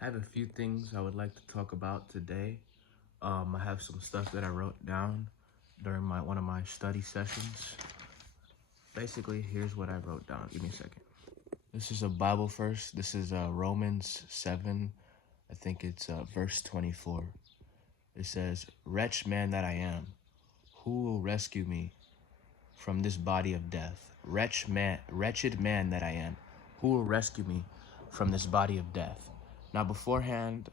I have a few things I would like to talk about today. I have some stuff that I wrote down during one of my study sessions. Basically, here's what I wrote down. Give me a second. This is a Bible verse. This is Romans 7. I think it's verse 24. It says, "Wretched man that I am, who will rescue me from this body of death? Wretched man that I am, who will rescue me from this body of death?" Now, beforehand,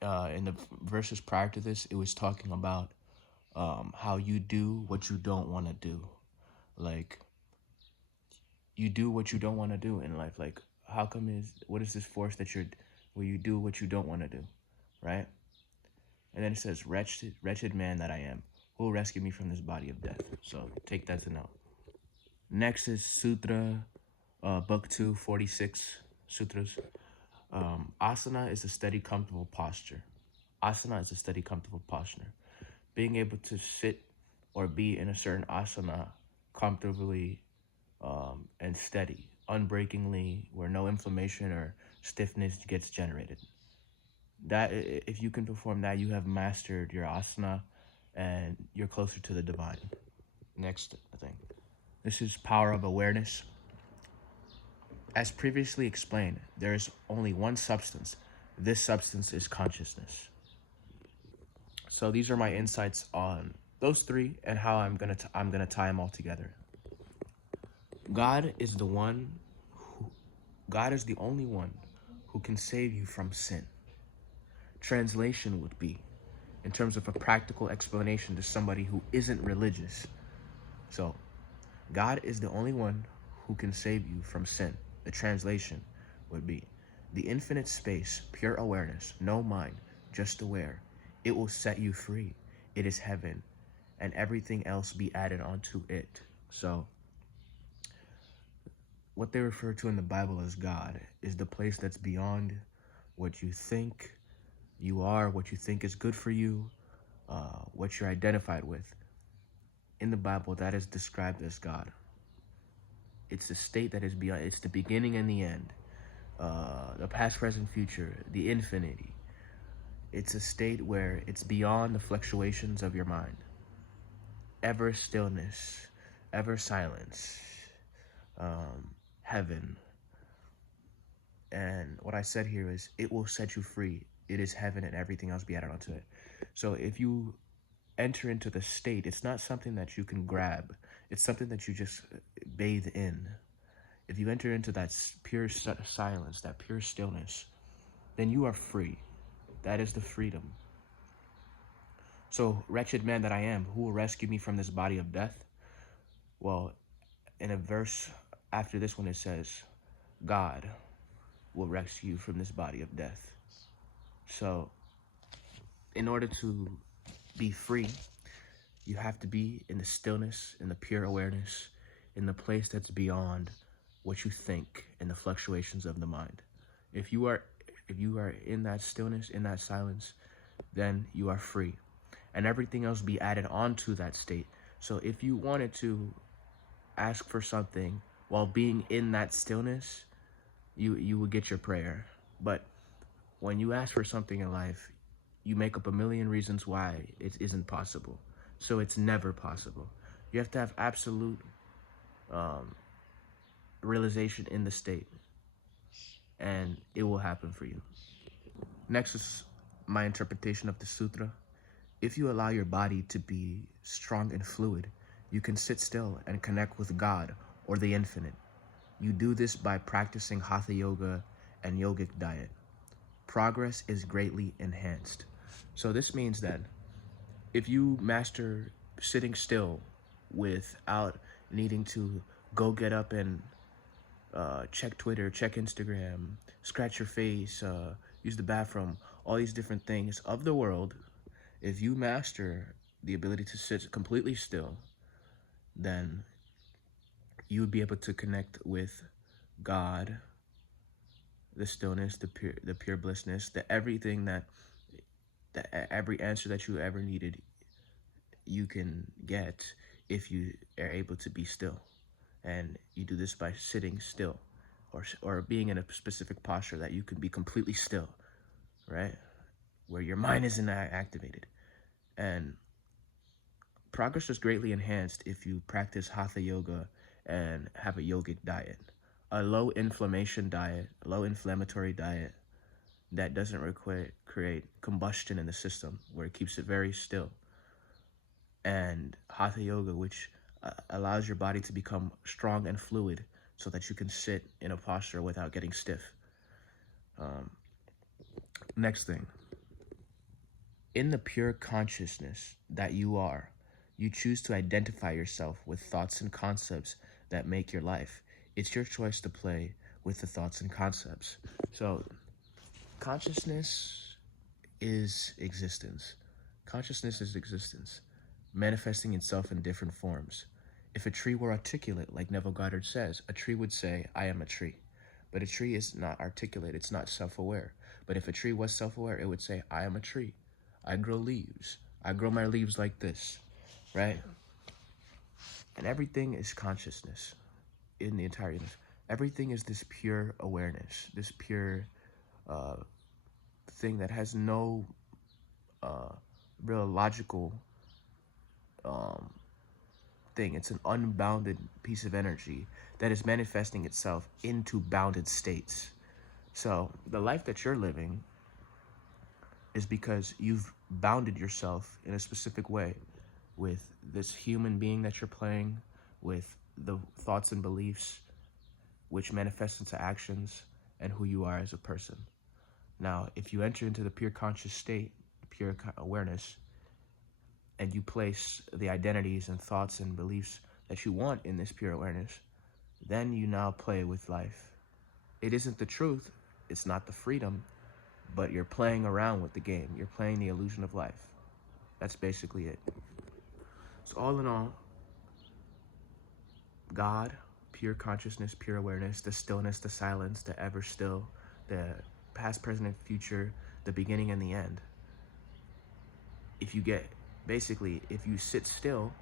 in the verses prior to this, it was talking about how you do what you don't want to do. Like, you do what you don't want to do in life. Like, what is this force where you do what you don't want to do, right? And then it says, wretched man that I am, who will rescue me from this body of death? So take that to note. Next is Sutra, Book 2, 46 Sutras. Asana is a steady, comfortable posture. Asana is a steady, comfortable posture. Being able to sit or be in a certain asana comfortably and steady, unbreakingly, where no inflammation or stiffness gets generated. That if you can perform that, you have mastered your asana and you're closer to the divine. Next thing. This is power of awareness. As previously explained, there is only one substance. This substance is consciousness. So these are my insights on those three and how I'm gonna tie them all together. God is the only one who can save you from sin. Translation would be, in terms of a practical explanation to somebody who isn't religious. So, God is the only one who can save you from sin. The translation would be, the infinite space, pure awareness, no mind, just aware. It will set you free. It is heaven, and everything else be added onto it. So, what they refer to in the Bible as God is the place that's beyond what you think you are, what you think is good for you, what you're identified with. In the Bible, that is described as God. It's a state that is beyond, it's the beginning and the end, the past, present, future, the infinity. It's a state where it's beyond the fluctuations of your mind. Ever stillness, ever silence, heaven. And what I said here is, it will set you free. It is heaven and everything else be added onto it. So if you enter into the state, it's not something that you can grab. It's something that you just bathe in. If you enter into that pure silence, that pure stillness, then you are free. That is the freedom. So, wretched man that I am, who will rescue me from this body of death? Well, in a verse after this one, it says, God will rescue you from this body of death. So, in order to be free, you have to be in the stillness, in the pure awareness, in the place that's beyond what you think and the fluctuations of the mind. If you are in that stillness, in that silence, then you are free. And everything else be added onto that state. So if you wanted to ask for something while being in that stillness, you would get your prayer. But when you ask for something in life, you make up a million reasons why it isn't possible. So it's never possible. You have to have absolute realization in the state, and it will happen for you. Next is my interpretation of the sutra. If you allow your body to be strong and fluid, you can sit still and connect with God or the infinite. You do this by practicing hatha yoga and yogic diet. Progress is greatly enhanced. So this means that if you master sitting still without needing to go get up and check Twitter, check Instagram, scratch your face, use the bathroom, all these different things of the world, if you master the ability to sit completely still, then you would be able to connect with God, the stillness, the pure blissness, the everything that every answer that you ever needed, you can get if you are able to be still. And you do this by sitting still or being in a specific posture that you can be completely still. right? Where your mind isn't activated. And progress is greatly enhanced if you practice hatha yoga and have a yogic diet. A low inflammation diet, a low inflammatory diet that doesn't create combustion in the system, where it keeps it very still. And hatha yoga, which allows your body to become strong and fluid so that you can sit in a posture without getting stiff. Next thing, in the pure consciousness that you are, you choose to identify yourself with thoughts and concepts that make your life. It's your choice to play with the thoughts and concepts. So, consciousness is existence. Consciousness is existence, manifesting itself in different forms. If a tree were articulate, like Neville Goddard says, a tree would say, I am a tree. But a tree is not articulate, it's not self-aware. But if a tree was self-aware, it would say, I am a tree. I grow leaves. I grow my leaves like this, right? And everything is consciousness in the entire universe. Everything is this pure awareness, this pure thing that has no real logical thing. It's an unbounded piece of energy that is manifesting itself into bounded states. So the life that you're living is because you've bounded yourself in a specific way with this human being that you're playing, with the thoughts and beliefs which manifest into actions, and who you are as a person. Now, if you enter into the pure conscious state, pure awareness, and you place the identities and thoughts and beliefs that you want in this pure awareness, then you now play with life. It isn't the truth, it's not the freedom, but you're playing around with the game. You're playing the illusion of life. That's basically it. So all in all, God, pure consciousness, pure awareness, the stillness, the silence, the ever still, the past, present, and future, the beginning and the end. If you sit still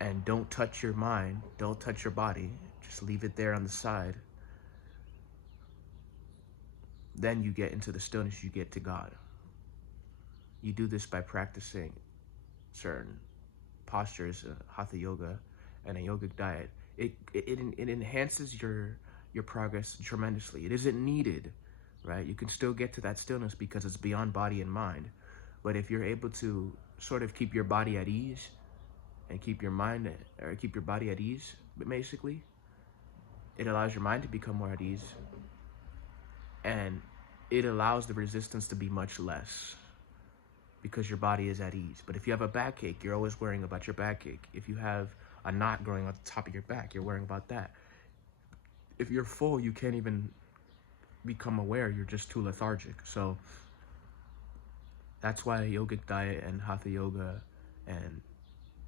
and don't touch your mind, don't touch your body, just leave it there on the side, then you get into the stillness, you get to God. You do this by practicing certain postures, hatha yoga, and a yogic diet. It enhances your progress tremendously. It isn't needed, right? You can still get to that stillness because it's beyond body and mind. But if you're able to sort of keep your body at ease and keep your body at ease, basically, it allows your mind to become more at ease, and it allows the resistance to be much less because your body is at ease. But if you have a backache, you're always worrying about your backache. If you have a knot growing on the top of your back, you're worrying about that. If you're full, you can't even become aware. You're just too lethargic. So that's why a yogic diet and hatha yoga and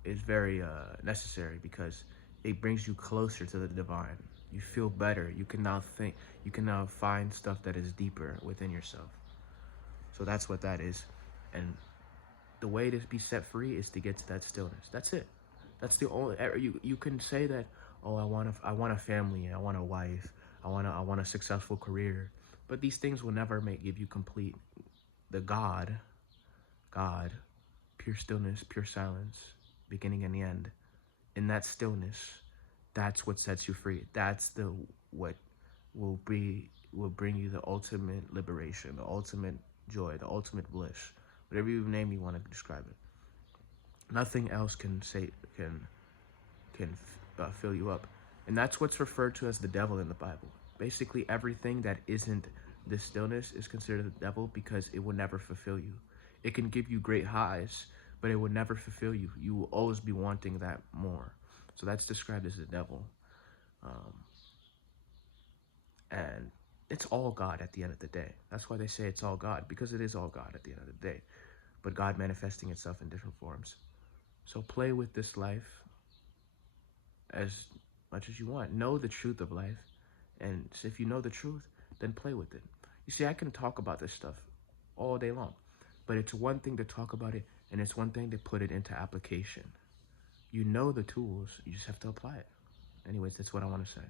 is very necessary, because it brings you closer to the divine. You feel better. You can now think. You can now find stuff that is deeper within yourself. So that's what that is. And the way to be set free is to get to that stillness. That's it. That's the only. You can say that, oh, I want a family, I want a wife, I want a successful career, but these things will never give you complete. The God, pure stillness, pure silence, beginning and the end. In that stillness, that's what sets you free. That's what will bring you the ultimate liberation, the ultimate joy, the ultimate bliss, whatever name you want to describe it. Nothing else can fill you up, and that's what's referred to as the devil in the Bible. Basically, everything that isn't this stillness is considered the devil, because it will never fulfill you. It can give you great highs, but it will never fulfill you. You will always be wanting that more. So that's described as the devil. And it's all God at the end of the day. That's why they say it's all God, because it is all God at the end of the day. But God manifesting itself in different forms. So play with this life as much as you want. Know the truth of life. And if you know the truth, then play with it. You see, I can talk about this stuff all day long. But it's one thing to talk about it, and it's one thing to put it into application. You know the tools, you just have to apply it. Anyways, that's what I want to say.